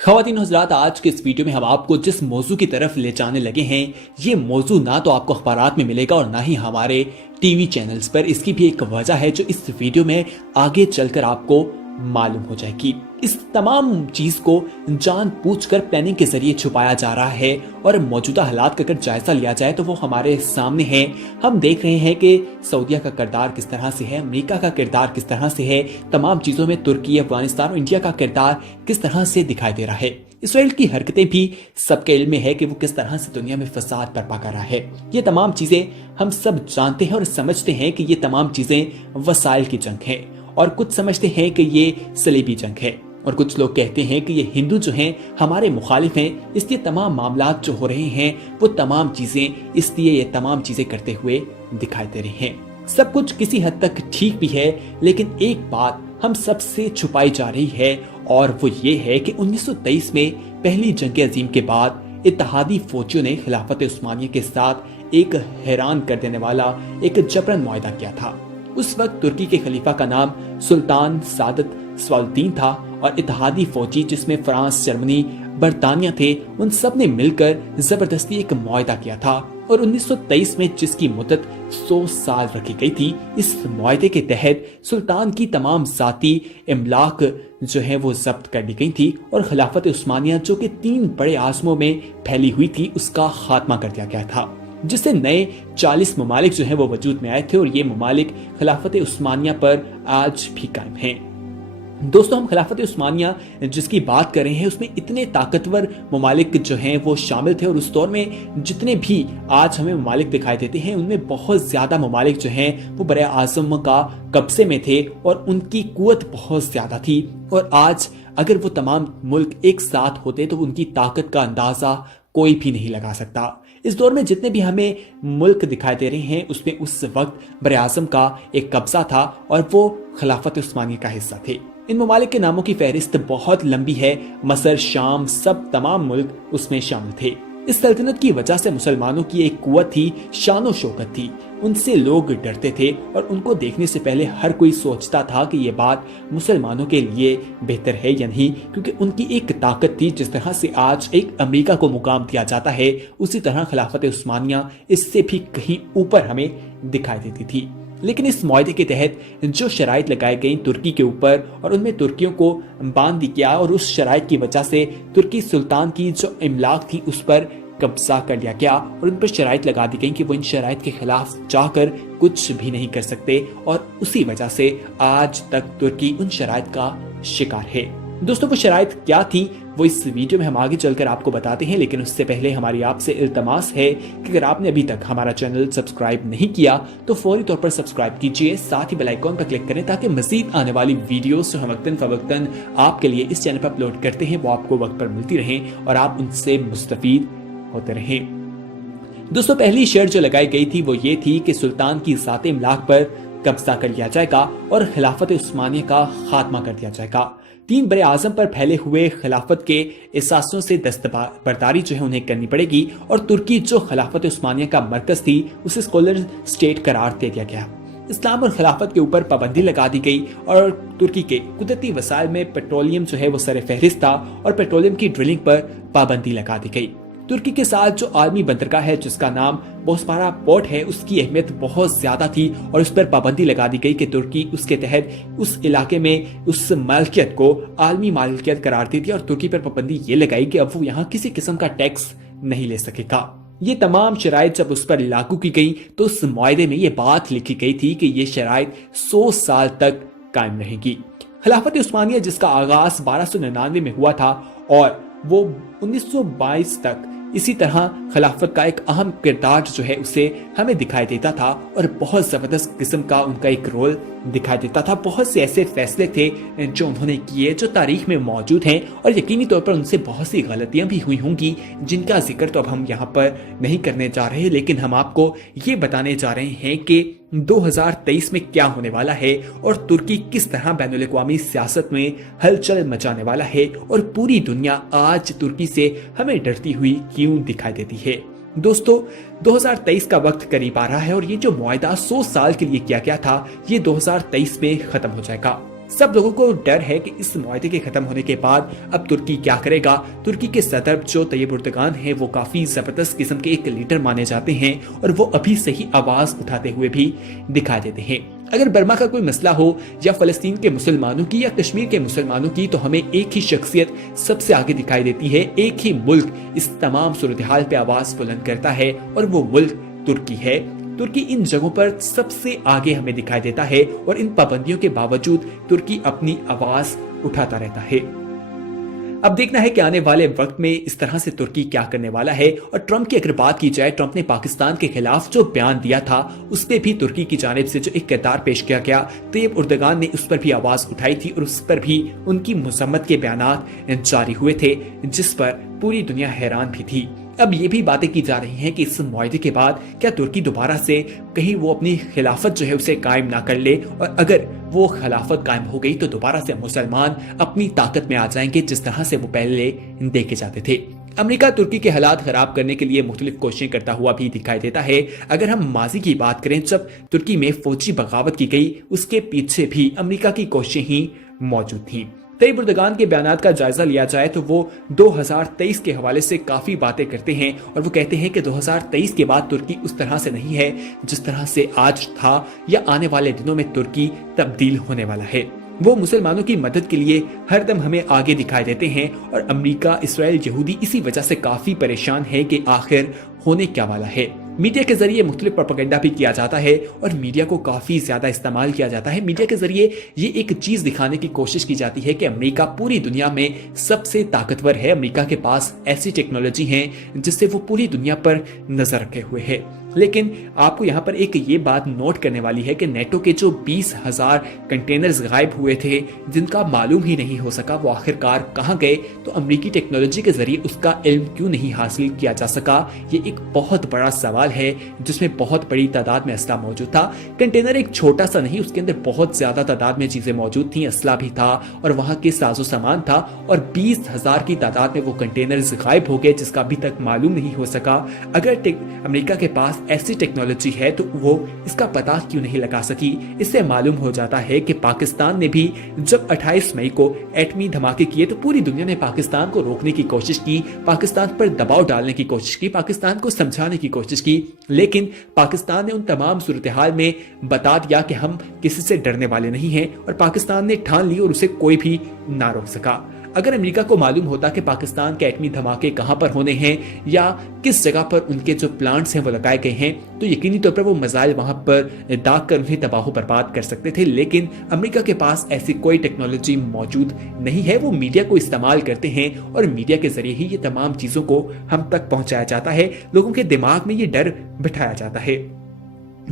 ख़वातीन और हज़रात, आज के इस वीडियो में हम आपको जिस मौजू की तरफ ले जाने लगे हैं, ये मौजू ना तो आपको अखबारात में मिलेगा और ना ही हमारे टीवी चैनल्स पर। इसकी भी एक वजह है जो इस वीडियो में आगे चलकर आपको मालूम हो जाएगी। इस तमाम चीज को जानबूझकर प्लानिंग के जरिए छुपाया जा रहा है और मौजूदा हालात का अगर जायजा लिया जाए तो वो हमारे सामने है। हम देख रहे हैं कि सऊदीया का किरदार किस तरह से है, अमेरिका का किरदार किस तरह से है, तमाम चीजों में तुर्की, अफगानिस्तान और इंडिया का किरदार किस तरह से दिखाई दे रहा है। इसराइल की हरकतें भी सबके इल्म में है कि वो किस तरह से दुनिया में फसाद बर्पा कर रहा है। ये तमाम चीजें हम सब जानते हैं और समझते हैं कि ये तमाम चीजें वसाइल की जंग है, और कुछ समझते हैं कि ये सलीबी जंग है, और कुछ लोग कहते हैं कि ये हिंदू जो हैं हमारे मुखालिफ हैं, इसलिए तमाम मामलात जो हो रहे हैं वो तमाम चीजें इसलिए ये तमाम चीजें करते हुए दिखाई दे रही हैं। सब कुछ किसी हद तक ठीक भी है, लेकिन एक बात हम सबसे छुपाई जा रही है और वो ये है कि 1923 में पहली जंग अजीम के बाद इत्तेहादी फौजियों ने खिलाफत उस्मानिया के साथ एक हैरान कर देने वाला एक जबरन मुआहदा किया था। उस वक्त तुर्की के खलीफा का नाम सुल्तान सादत स्वालुद्दीन था और इत्तेहादी फौजी जिसमें फ्रांस, जर्मनी, बरतानिया थे, उन सब ने मिलकर जबरदस्ती एक मुआहदा किया था और 1923 में जिसकी मुद्दत 100 साल रखी गई थी, इस मुआहदे के तहत सुल्तान की तमाम जाती इमलाक जो है वो जब्त कर ली गई थी और खिलाफत उस्मानिया जो कि 3 बड़े आज़मों में फैली हुई थी उसका खात्मा कर दिया गया था, जिससे नए 40 ममालिक जो हैं वो वजूद में आए थे और ये ममालिक खिलाफत उस्मानिया पर आज भी कायम हैं। दोस्तों, हम खिलाफत उस्मानिया जिसकी बात कर रहे हैं उसमें इतने ताकतवर ममालिक जो हैं वो शामिल थे और उस दौर में जितने भी आज हमें ममालिक दिखाई देते हैं उनमें बहुत ज्यादा ममालिक जो हैं वो बड़े आज़म का कब्जे में थे और उनकी कुव्वत बहुत ज्यादा थी। और आज अगर वो तमाम मुल्क एक साथ होते तो उनकी ताकत का अंदाजा कोई भी नहीं लगा सकता। इस दौर में जितने भी हमें मुल्क दिखाई दे रहे हैं उसमें उस वक्त बरे आज़म का एक कब्जा था और वो खिलाफत उस्मानिया का हिस्सा थे। इन ममालिक के नामों की फहरिस्त बहुत लंबी है, मसर, शाम, सब तमाम मुल्क उसमें शामिल थे। इस सल्तनत की वजह से मुसलमानों की एक कुव्वत थी, शानो शौकत थी, उनसे लोग डरते थे और उनको देखने से पहले हर कोई सोचता था कि ये बात मुसलमानों के लिए बेहतर है या नहीं, क्योंकि उनकी एक ताकत थी। जिस तरह से आज एक अमेरिका को मुकाम दिया जाता है उसी तरह खिलाफत उस्मानिया इससे भी कहीं ऊपर हमें दिखाई देती थी। लेकिन इस मुआहदे के तहत जो शराइत लगाई गई तुर्की के ऊपर और उनमें तुर्कियों को बांध दिया और उस शराइत की वजह से तुर्की सुल्तान की जो इमलाक थी उस पर कब्जा कर लिया गया और उन पर शराइत लगा दी गई कि वो इन शराइत के खिलाफ जाकर कुछ भी नहीं कर सकते, और उसी वजह से आज तक तुर्की उन शराइत का शिकार है। दोस्तों, वो शराइत क्या थी वो इस वीडियो में हम आगे चलकर आपको बताते हैं, लेकिन उससे पहले हमारी आपसे इल्तमास है कि अगर आपने अभी तक हमारा चैनल सब्सक्राइब नहीं किया तो फौरी तौर पर सब्सक्राइब कीजिए, साथ ही बेल आइकॉन पर क्लिक करें ताकि मजीद आने वाली वीडियोस जो हम वक्तन फवक्तन आपके लिए इस चैनल पर अपलोड करते हैं वो आपको वक्त पर मिलती रहें और आप उनसे मुस्तफीद होते रहें। दोस्तों, पहली शर्त जो लगाई गई थी वो ये थी कि सुल्तान की ज़ात इमलाक पर कब्जा कर लिया जाएगा और खिलाफत उस्मानिया का खात्मा कर दिया जाएगा। 3 बड़े आज़म पर फैले हुए खिलाफत के एहसासों से दस्तबरदारी जो है उन्हें करनी पड़ेगी और तुर्की जो खिलाफत उस्मानिया का मरकज थी उसे स्कॉलर स्टेट करार दे दिया गया। इस्लाम और खिलाफत के ऊपर पाबंदी लगा दी गई और तुर्की के कुदरती वसाइल में पेट्रोलियम जो है वो सर फहरिस्त था और पेट्रोलियम की ड्रिलिंग पर पाबंदी लगा दी गई। तुर्की के साथ जो आर्मी बंदरगाह है जिसका नाम बोस्पारा पोर्ट है उसकी अहमियत बहुत ज्यादा थी और उस पर पाबंदी लगा दी गई कि तुर्की उसके तहत उस इलाके में उस मालिकियत को आलमी मालिकियत करार दी थी और तुर्की पर पाबंदी ये लगाई कि अब वो यहाँ किसी किस्म का टैक्स नहीं ले सकेगा। ये तमाम शराइत जब उस पर लागू की गई तो उस मुआहदे में ये बात लिखी गई थी कि ये शराइत 100 साल तक कायम रहेगी। खिलाफत उस्मानिया जिसका आगाज 1299 में हुआ था और वो 1922 तक इसी तरह खिलाफत का एक अहम किरदार जो है उसे हमें दिखाई देता था और बहुत जबरदस्त किस्म का उनका एक रोल दिखाई देता था। बहुत से ऐसे फैसले थे जो उन्होंने किए जो तारीख में मौजूद हैं और यकीनी तौर पर उनसे बहुत सी गलतियां भी हुई होंगी जिनका जिक्र तो अब हम यहाँ पर नहीं करने जा रहे, लेकिन हम आपको ये बताने जा रहे हैं कि 2023 में क्या होने वाला है और तुर्की किस तरह बैनुल अक़वामी सियासत में हलचल मचाने वाला है और पूरी दुनिया आज तुर्की से हमें डरती हुई क्यों दिखाई देती है। दोस्तों, 2023 का वक्त करीब आ रहा है और ये जो मुआहदा 100 साल के लिए किया गया था ये 2023 में खत्म हो जाएगा। सब लोगों को डर है कि इस मुआहदे के खत्म होने के बाद अब तुर्की क्या करेगा। तुर्की के सदर जो तैयब उर्दगान है वो काफी जबरदस्त किस्म के एक लीडर माने जाते हैं और वो अभी से ही आवाज उठाते हुए भी दिखाई देते हैं। अगर बर्मा का कोई मसला हो या फलस्तीन के मुसलमानों की या कश्मीर के मुसलमानों की, तो हमें एक ही शख्सियत सबसे आगे दिखाई देती है। एक ही मुल्क इस तमाम सूरत हाल पे आवाज बुलंद करता है और वो मुल्क तुर्की है। तुर्की इन जगहों पर सबसे आगे हमें दिखाई देता है और इन पाबंदियों के बावजूद तुर्की अपनी आवाज उठाता रहता है। अब देखना है कि आने वाले वक्त में इस तरह से तुर्की क्या करने वाला है। और ट्रंप की अगर बात की जाए, ट्रंप ने पाकिस्तान के खिलाफ जो बयान दिया था उस पे भी तुर्की की जानिब से जो एक किरदार पेश किया गया, तैयब उर्दगान ने उस पर भी आवाज उठाई थी और उस पर भी उनकी मजम्मत के बयानात जारी हुए थे, जिस पर पूरी दुनिया हैरान भी थी। अब ये भी बातें की जा रही हैं कि इस मुआहदे के बाद क्या तुर्की दोबारा से कहीं वो अपनी खिलाफत जो है उसे कायम ना कर ले, और अगर वो खिलाफत कायम हो गई तो दोबारा से मुसलमान अपनी ताकत में आ जाएंगे जिस तरह से वो पहले देखे जाते थे। अमेरिका तुर्की के हालात खराब करने के लिए मुख्तलिफ कोशिशें करता हुआ भी दिखाई देता है। अगर हम माजी की बात करें, जब तुर्की में फौजी बगावत की गई, उसके पीछे भी अमेरिका की कोशिशें ही मौजूद थी। तैयब उर्दगान के बयानात का जायजा लिया जाए तो वो 2023 के हवाले से काफी बातें करते हैं और वो कहते हैं कि 2023 के बाद तुर्की उस तरह से नहीं है जिस तरह से आज था, या आने वाले दिनों में तुर्की तब्दील होने वाला है। वो मुसलमानों की मदद के लिए हरदम हमें आगे दिखाई देते हैं और अमेरिका, इसराइल, यहूदी इसी वजह से काफी परेशान है कि आखिर होने क्या वाला है। मीडिया के जरिए मुख्तलिफ प्रोपेगेंडा भी किया जाता है और मीडिया को काफी ज्यादा इस्तेमाल किया जाता है। मीडिया के जरिए ये एक चीज दिखाने की कोशिश की जाती है कि अमेरिका पूरी दुनिया में सबसे ताकतवर है, अमेरिका के पास ऐसी टेक्नोलॉजी है जिससे वो पूरी दुनिया पर नजर रखे हुए है। लेकिन आपको यहाँ पर एक ये बात नोट करने वाली है कि नेटो के जो 20,000 कंटेनर्स गायब हुए थे, जिनका मालूम ही नहीं हो सका वो आखिरकार कहाँ गए, तो अमेरिकी टेक्नोलॉजी के जरिए उसका इल्म क्यों नहीं हासिल किया जा सका, ये एक बहुत बड़ा सवाल है जिसमें बहुत बड़ी तादाद में असला मौजूद था। कंटेनर एक छोटा सा नहीं, उसके अंदर बहुत ज्यादा तादाद में चीजें मौजूद थी, असला भी था और वहां के साजो सामान था, और 20,000 की तादाद में वो कंटेनर्स गायब हो गए जिसका अभी तक मालूम नहीं हो सका। अगर अमेरिका के पास ऐसी टेक्नोलॉजी है तो वो इसका पता क्यों नहीं लगा सकी। इससे मालूम हो जाता है कि पाकिस्तान ने भी जब 28 मई को एटमी धमाके किए तो पूरी दुनिया ने पाकिस्तान को रोकने की कोशिश की, पाकिस्तान पर दबाव डालने की कोशिश की, पाकिस्तान को समझाने की कोशिश की, लेकिन पाकिस्तान ने उन तमाम सूरत हाल में बता दिया कि हम किसी से डरने वाले नहीं हैं और पाकिस्तान ने ठान ली और उसे कोई भी ना रोक सका। अगर अमेरिका को मालूम होता कि पाकिस्तान के एटमी धमाके कहां पर होने हैं या किस जगह पर उनके जो प्लांट्स हैं वो लगाए गए हैं, तो यकीनी तौर पर वो मिसाइल वहां पर दाग कर उन्हें तबाह बर्बाद कर सकते थे। लेकिन अमेरिका के पास ऐसी कोई टेक्नोलॉजी मौजूद नहीं है। वो मीडिया को इस्तेमाल करते हैं और मीडिया के जरिए ही ये तमाम चीजों को हम तक पहुंचाया जाता है, लोगों के दिमाग में ये डर बिठाया जाता है।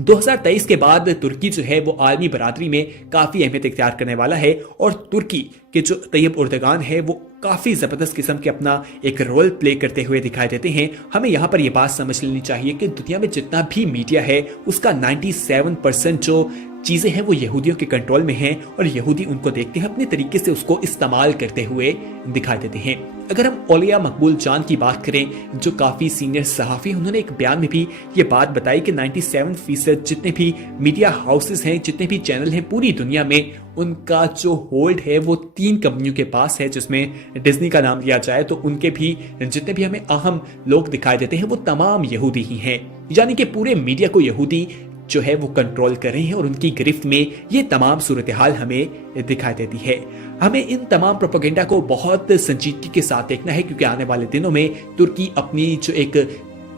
2023 के बाद तुर्की जो है वो आलमी बरादरी में काफी अहमियत इख्तियार करने वाला है और तुर्की के जो तैयब उर्दगान है वो काफी जबरदस्त किस्म के अपना एक रोल प्ले करते हुए दिखाई देते हैं। हमें यहाँ पर यह बात समझ लेनी चाहिए कि दुनिया में जितना भी मीडिया है उसका 97% जो चीजें हैं वो यहूदियों के कंट्रोल में हैं और यहूदी उनको देखते हैं, अपने तरीके से उसको इस्तेमाल करते हुए दिखाई देते हैं। अगर हम औलिया मकबूल जान की बात करें जो काफी सीनियर सहाफी, उन्होंने एक बयान में भी ये बात बताई कि 97% जितने भी मीडिया हाउसेस हैं, जितने भी चैनल हैं पूरी दुनिया में, उनका जो होल्ड है वो 3 कंपनियों के पास है, जिसमें डिज्नी का नाम लिया जाए तो उनके भी जितने भी हमें अहम लोग दिखाई देते हैं वो तमाम यहूदी ही हैं। यानी कि पूरे मीडिया को यहूदी जो है वो कंट्रोल कर रहे हैं और उनकी गिरफ्त में ये तमाम सूरत हाल हमें दिखाई देती है। हमें इन तमाम प्रोपेगेंडा को बहुत संजीदगी के साथ देखना है क्योंकि आने वाले दिनों में तुर्की अपनी जो एक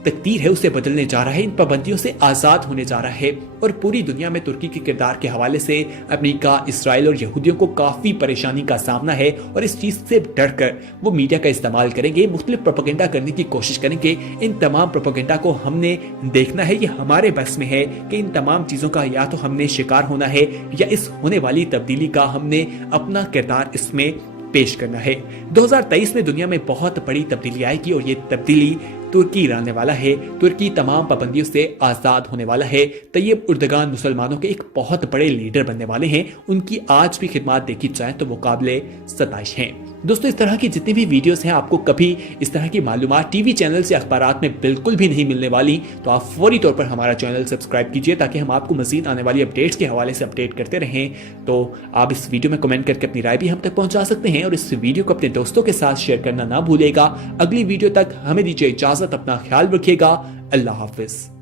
तकदीर है उसे बदलने जा रहा है, इन पाबंदियों से आजाद होने जा रहा है और पूरी दुनिया में तुर्की के किरदार के हवाले से अमेरिका, इसराइल और यहूदियों को काफी परेशानी का सामना है और इस चीज से डरकर वो मीडिया का इस्तेमाल करेंगे, मुख्तलिफ प्रोपेगेंडा करने की कोशिश करेंगे। इन तमाम प्रोपेगेंडा को हमने देखना है, ये हमारे बस में है कि इन तमाम चीजों का या तो हमने शिकार होना है या इस होने वाली तब्दीली का हमने अपना किरदार इसमें पेश करना है। 2023 में दुनिया में बहुत बड़ी तब्दीली आएगी और ये तब्दीली तुर्की लाने वाला है। तुर्की तमाम पाबंदियों से आजाद होने वाला है। तैयब उर्दगान मुसलमानों के एक बहुत बड़े लीडर बनने वाले हैं। उनकी आज भी खिदमत देखी जाए तो वो काबिले सताइश हैं। दोस्तों इस तरह की जितनी भी वीडियोस हैं आपको कभी इस तरह की मालूमात टीवी चैनल से अखबारात में बिल्कुल भी नहीं मिलने वाली, तो आप फौरी तौर पर हमारा चैनल सब्सक्राइब कीजिए ताकि हम आपको मजीद आने वाली अपडेट्स के हवाले से अपडेट करते रहें। तो आप इस वीडियो में कमेंट करके अपनी राय भी हम तक पहुंचा सकते हैं और इस वीडियो को अपने दोस्तों के साथ शेयर करना ना भूलेगा। अगली वीडियो तक हमें दीजिए इजाजत, अपना ख्याल रखिएगा। अल्लाह हाफिज।